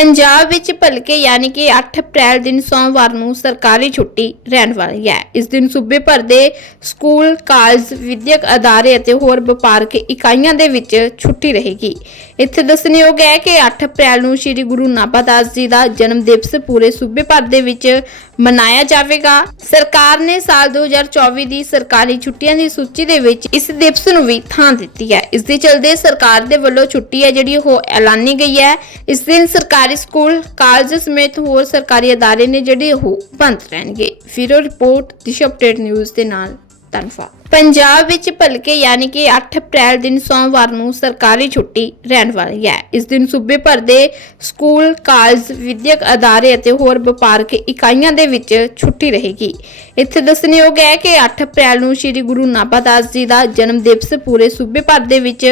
ਪੰਜਾਬ ਵਿੱਚ ਭਲਕੇ ਯਾਨੀ ਕਿ 8 ਅਪ੍ਰੈਲ ਦਿਨ ਸੋਮਵਾਰ ਨੂੰ ਸਰਕਾਰੀ ਛੁੱਟੀ ਰਹਿਣ ਵਾਲੀ ਹੈ। ਇਸ ਦਿਨ ਸੂਬੇ ਭਰ ਦੇ ਸਕੂਲ, ਕਾਲਜ, ਵਿਦਿਅਕ ਅਦਾਰੇ ਅਤੇ ਹੋਰ ਵਪਾਰਕ ਇਕਾਈਆਂ ਦੇ ਵਿੱਚ ਛੁੱਟੀ ਰਹੇਗੀ। ਇੱਥੇ ਦੱਸਣਯੋਗ ਹੈ ਕਿ 8 ਅਪ੍ਰੈਲ ਨੂੰ ਸ੍ਰੀ ਗੁਰੂ ਨਾਭਾਦਾਸ ਜੀ ਦਾ ਜਨਮ ਦਿਵਸ ਪੂਰੇ ਸੂਬੇ ਭਰ ਦੇ ਵਿੱਚ ਮਨਾਇਆ ਜਾਵੇਗਾ। ਸਰਕਾਰ ਨੇ ਸਾਲ 2024 ਦੀ ਸਰਕਾਰੀ ਛੁੱਟੀਆਂ ਦੀ ਸੂਚੀ ਦੇ ਵਿੱਚ ਇਸ ਦਿਵਸ ਨੂੰ ਵੀ ਥਾਂ ਦਿੱਤੀ ਹੈ। ਇਸ ਦੇ ਚਲਦੇ ਸਰਕਾਰ ਦੇ ਵੱਲੋਂ ਛੁੱਟੀ ਹੈ ਜਿਹੜੀ ਉਹ ਐਲਾਨੀ ਗਈ ਹੈ। ਇਸ ਦਿਨ ਸਰਕਾਰੀ ਸਕੂਲ, ਕਾਲਜ ਸਮੇਤ ਹੋਰ ਸਰਕਾਰੀ ਅਦਾਰੇ ਨੇ ਜਿਹੜੇ ਉਹ ਬੰਦ ਰਹਿਣਗੇ। ਫਿਰੋ ਰਿਪੋਰਟ, ਦਿਸ਼ ਅਪਡੇਟ ਨਿਊਜ਼ ਦੇ ਨਾਲ, ਧੰਨਵਾਦ। ਪੰਜਾਬ ਵਿੱਚ ਭਲਕੇ ਯਾਨੀ ਕਿ 8 ਅਪ੍ਰੈਲ ਦਿਨ ਸੋਮਵਾਰ ਨੂੰ ਸਰਕਾਰੀ ਛੁੱਟੀ ਰਹਿਣ ਵਾਲੀ ਹੈ। ਇਸ ਦਿਨ ਸੂਬੇ ਭਰ ਦੇ ਸਕੂਲ, ਕਾਲਜ, ਵਿਦਿਅਕ ਅਦਾਰੇ ਅਤੇ ਹੋਰ ਵਪਾਰਕ ਇਕਾਈਆਂ ਦੇ ਵਿੱਚ ਛੁੱਟੀ ਰਹੇਗੀ। ਇੱਥੇ ਦੱਸਣਯੋਗ ਹੈ ਕਿ 8 ਅਪ੍ਰੈਲ ਨੂੰ ਸ੍ਰੀ ਗੁਰੂ ਨਾਭਾਦਾਸ ਜੀ ਦਾ ਜਨਮ ਦਿਵਸ ਪੂਰੇ ਸੂਬੇ ਭਰ ਦੇ ਵਿੱਚ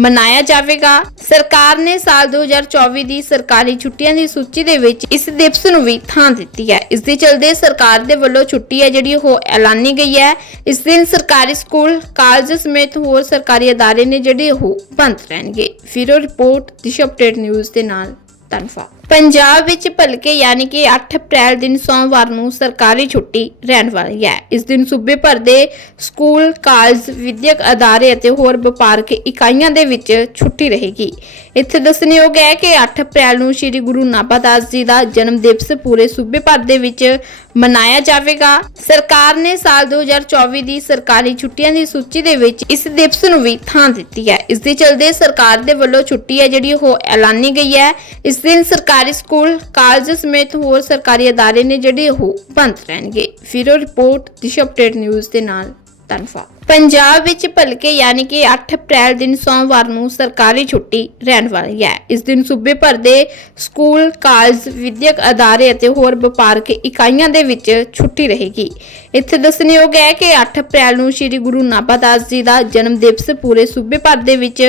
ਮਨਾਇਆ ਜਾਵੇਗਾ। ਸਰਕਾਰ ਨੇ ਸਾਲ 2024 ਦੀ ਸਰਕਾਰੀ ਛੁੱਟੀਆਂ ਦੀ ਸੂਚੀ ਦੇ ਵਿੱਚ ਇਸ ਦਿਵਸ ਨੂੰ ਵੀ ਥਾਂ ਦਿੱਤੀ ਹੈ। ਇਸ ਦੇ ਚਲਦੇ ਸਰਕਾਰ ਦੇ ਵੱਲੋਂ ਛੁੱਟੀ ਹੈ ਜਿਹੜੀ ਉਹ ਐਲਾਨੀ ਗਈ ਹੈ। ਇਸ ਦਿਨ ਸਰਕਾਰੀ ਸਕੂਲ, ਕਾਲਜ ਸਮੇਤ ਹੋਰ ਸਰਕਾਰੀ ਅਦਾਰੇ ਨੇ ਜਿਹੜੇ ਉਹ ਬੰਦ ਰਹਿਣਗੇ। ਫਿਰੋ ਰਿਪੋਰਟ, ਦਿਸ਼ ਅਪਡੇਟ ਨਿਊਜ਼ ਦੇ ਨਾਲ, ਧੰਨਵਾਦ। ਪੰਜਾਬ ਵਿੱਚ ਭਲਕੇ ਯਾਨੀ ਕਿ 8 ਅਪ੍ਰੈਲ ਦਿਨ ਸੋਮਵਾਰ ਨੂੰ ਸਰਕਾਰੀ ਛੁੱਟੀ ਰਹਿਣ ਵਾਲੀ ਹੈ। ਇਸ ਦਿਨ ਸੂਬੇ ਭਰ ਦੇ ਸਕੂਲ, ਕਾਲਜ, ਵਿਦਿਅਕ ਅਦਾਰੇ ਅਤੇ ਹੋਰ ਵਪਾਰਕ ਇਕਾਈਆਂ ਦੇ ਵਿੱਚ ਛੁੱਟੀ ਰਹੇਗੀ। ਇੱਥੇ ਦੱਸਣਯੋਗ ਹੈ ਕਿ 8 ਅਪ੍ਰੈਲ ਨੂੰ ਸ੍ਰੀ ਗੁਰੂ ਨਾਭਾਦਾਸ ਜੀ ਦਾ ਜਨਮ ਦਿਵਸ ਪੂਰੇ ਸੂਬੇ ਭਰ ਦੇ ਵਿੱਚ ਮਨਾਇਆ ਜਾਵੇਗਾ। ਸਰਕਾਰ ਨੇ ਸਾਲ 2024 ਦੀ ਸਰਕਾਰੀ ਛੁੱਟੀਆਂ ਦੀ ਸੂਚੀ ਦੇ ਵਿੱਚ ਇਸ ਦਿਵਸ ਨੂੰ ਵੀ ਥਾਂ ਦਿੱਤੀ ਹੈ। ਇਸ ਦੇ ਚਲਦੇ ਸਰਕਾਰ ਦੇ ਵੱਲੋਂ ਛੁੱਟੀ ਹੈ ਜਿਹੜੀ ਉਹ ਐਲਾਨੀ ਗਈ ਹੈ। ਇਸ ਦਿਨ ਸਰਕਾਰ ਸਕੂਲ, ਕਾਲਜ ਸਮੇਤ ਹੋਰ ਸਰਕਾਰੀ ਅਦਾਰੇ ਨੇ ਜਿਹੜੇ ਉਹ ਬੰਦ ਰਹਿਣਗੇ। ਫਿਰੋ ਰਿਪੋਰਟ, ਦਿਸ਼ਾ ਅਪਡੇਟ ਨਿਊਜ਼ ਦੇ ਨਾਲ, ਧੰਨਵਾਦ। ਪੰਜਾਬ ਵਿੱਚ ਭਲਕੇ ਯਾਨੀ ਕਿ 8 ਅਪ੍ਰੈਲ ਦਿਨ ਸੋਮਵਾਰ ਨੂੰ ਸਰਕਾਰੀ ਛੁੱਟੀ ਰਹਿਣ ਵਾਲੀ ਹੈ। ਇਸ ਦਿਨ ਸੂਬੇ ਭਰ ਦੇ ਸਕੂਲ, ਕਾਲਜ, ਵਿਦਿਅਕ ਅਦਾਰੇ ਅਤੇ ਹੋਰ ਵਪਾਰਕ ਇਕਾਈਆਂ ਦੇ ਵਿੱਚ ਛੁੱਟੀ ਰਹੇਗੀ। ਇੱਥੇ ਦੱਸਣਯੋਗ ਹੈ ਕਿ 8 ਅਪ੍ਰੈਲ ਨੂੰ ਸ੍ਰੀ ਗੁਰੂ ਨਾਭਾਦਾਸ ਜੀ ਦਾ ਜਨਮ ਦਿਵਸ ਪੂਰੇ ਸੂਬੇ ਭਰ ਦੇ ਵਿੱਚ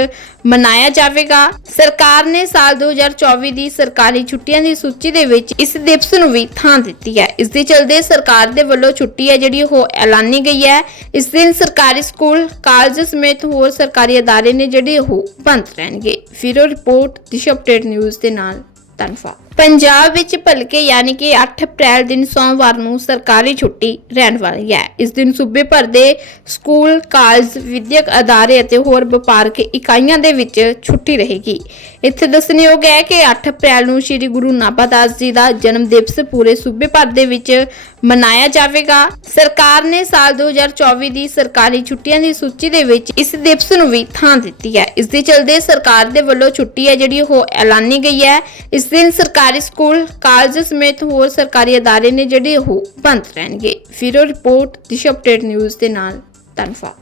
ਮਨਾਇਆ ਜਾਵੇਗਾ। ਸਰਕਾਰ ਨੇ ਸਾਲ 2024 ਦੀ ਸਰਕਾਰੀ ਛੁੱਟੀਆਂ ਦੀ ਸੂਚੀ ਦੇ ਵਿੱਚ ਇਸ ਦਿਵਸ ਨੂੰ ਵੀ ਥਾਂ ਦਿੱਤੀ ਹੈ। ਇਸ ਦੇ ਚਲਦੇ ਸਰਕਾਰ ਦੇ ਵੱਲੋਂ ਛੁੱਟੀ ਹੈ ਜਿਹੜੀ ਉਹ ਐਲਾਨੀ ਗਈ ਹੈ। ਇਸ ਦਿਨ ਸਰਕਾਰ ਸਕੂਲ, ਕਾਲਜ ਸਮੇਤ ਹੋਰ ਸਰਕਾਰੀ ਅਦਾਰੇ ਨੇ ਜਿਹੜੇ ਉਹ ਬੰਦ ਰਹਿਣਗੇ। ਫਿਰੋ ਰਿਪੋਰਟ, ਦਿਸ਼ਾ ਅਪਡੇਟ ਨਿਊਜ਼ ਦੇ ਨਾਲ, ਧੰਨਵਾਦ। ਪੰਜਾਬ ਵਿੱਚ ਭਲਕੇ ਯਾਨੀ ਕਿ 8 ਅਪ੍ਰੈਲ ਦਿਨ ਸੋਮਵਾਰ ਨੂੰ ਸਰਕਾਰੀ ਛੁੱਟੀ ਰਹਿਣ ਵਾਲੀ ਹੈ। ਇਸ ਦਿਨ ਸੂਬੇ ਭਰ ਦੇ ਸਕੂਲ, ਕਾਲਜ, ਵਿਦਿਅਕ ਅਦਾਰੇ ਅਤੇ ਹੋਰ ਵਪਾਰਕ ਇਕਾਈਆਂ ਦੇ ਵਿੱਚ ਛੁੱਟੀ ਰਹੇਗੀ। ਇੱਥੇ ਦੱਸਣਯੋਗ ਹੈ ਕਿ 8 ਅਪ੍ਰੈਲ ਨੂੰ ਸ੍ਰੀ ਗੁਰੂ ਨਾਭਾਦਾਸ ਜੀ ਦਾ ਜਨਮ ਦਿਵਸ ਪੂਰੇ ਸੂਬੇ ਭਰ ਦੇ ਵਿੱਚ ਮਨਾਇਆ ਜਾਵੇਗਾ। ਸਰਕਾਰ ਨੇ ਸਾਲ 2024 ਦੀ ਸਰਕਾਰੀ ਛੁੱਟੀਆਂ ਦੀ ਸੂਚੀ ਦੇ ਵਿੱਚ ਇਸ ਦਿਵਸ ਨੂੰ ਵੀ ਥਾਂ ਦਿੱਤੀ ਹੈ। ਇਸ ਦੇ ਚਲਦੇ ਸਰਕਾਰ ਦੇ ਵੱਲੋਂ ਛੁੱਟੀ ਹੈ ਜਿਹੜੀ ਉਹ ਐਲਾਨੀ ਗਈ ਹੈ। ਇਸ ਦਿਨ ਸਰਕਾਰੀ ਸਕੂਲ ਕਾਲਜ ਸਮੇਤ ਹੋਰ ਸਰਕਾਰੀ ਅਦਾਰੇ ਨੇ ਜਿਹੜੇ ਉਹ ਬੰਦ ਰਹਿਣਗੇ। ਫਿਰੋ ਰਿਪੋਰਟ, ਦਿਸ਼ਾ ਅਪਡੇਟ ਨਿਊਜ਼ ਦੇ ਨਾਲ, ਧੰਨਵਾਦ।